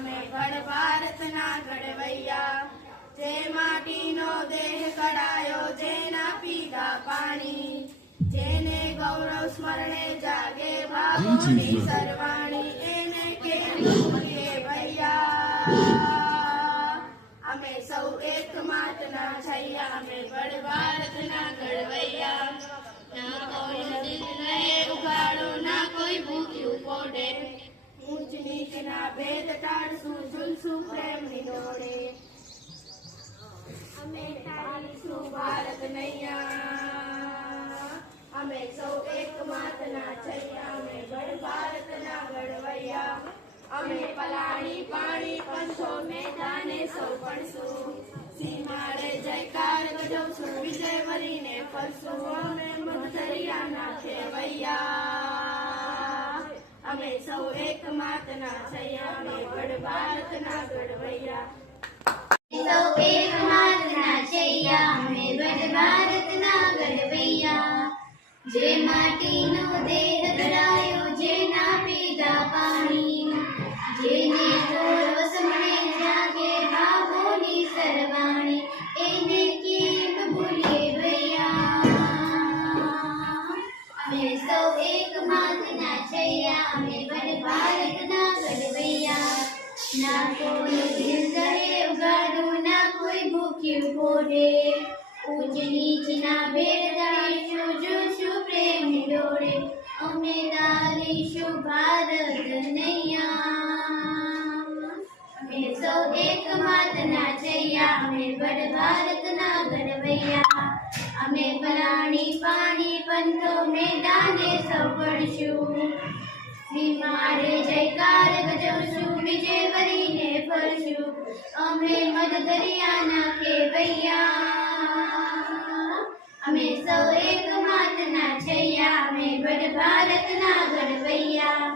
અમે ગઢ ભારતના ઘડવૈયા, જે માટીનો દેહ કડાયો, જેના પીધા પાણી, જેને ગૌરવ સ્મરણે જાગે ભાવોની સરવાણી, એને કેમ ભૂલીએ ભૈયા. અમે સૌ એક માતના છૈયા, અમે ગઢ ભારતના ઘડવૈયા. ના કોઈ દિલને ઉગાડો, ના કોઈ ભૂખ્યું પોઢે, ઊંચ નીચના ભેદ ટાળશું, ઝૂલશું પ્રેમની દોડે. અમે તારીશું ભારત નૈયા, અમે સૌ એક માતના છૈયા, અમે ગઢ ભારતના ઘડવૈયા. અમે પલાણી પાણી પંથો મેદાને સૌ પડશું, સીમાડે જયકાર ગજવશું, વિજય વરીને ફરશું. અમે મધદરિયાના ખેવૈયા, અમે સૌ એક માતના છૈયા, અમે ગઢ ભારતના ઘડવૈયા. સૌ એક માતના છૈયા, અમે ગઢ ભારતના ઘડવૈયા. જે માટીનો દેહ ધરાયો, જેના પીધા પાણી, જેને ગૌરવ સ્મરણે જાગે ભાવોની સરવાણી, એને કેમ ભૂલીએ ભૈયા. અમે સૌ એક માતના છૈયા, અમે ગઢ ભારતના ઘડવૈયા. ના કોઈ દિલદરે ઉગાડું, ના કોઈ ભૂખ્યું પોઢે, ઊંચ નીચના ભેદ ટાળીશું, ઝૂલશું પ્રેમની દોડે. અમે તારીશું ભારત નૈયા, અમે સૌ એક માતના છૈયા, અમે ગઢ ભારતના ઘડવૈયા. અમે પલાણી પાણી પંથો મેદાને સૌ પડશું, સીમાડે જયકાર ગજવશું, વિજય વરીને ફરશું. અમે મધદરિયાના ખેવૈયા, અમે સૌ એક માતના છૈયા, અમે ગઢ ભારતના ઘડવૈયા.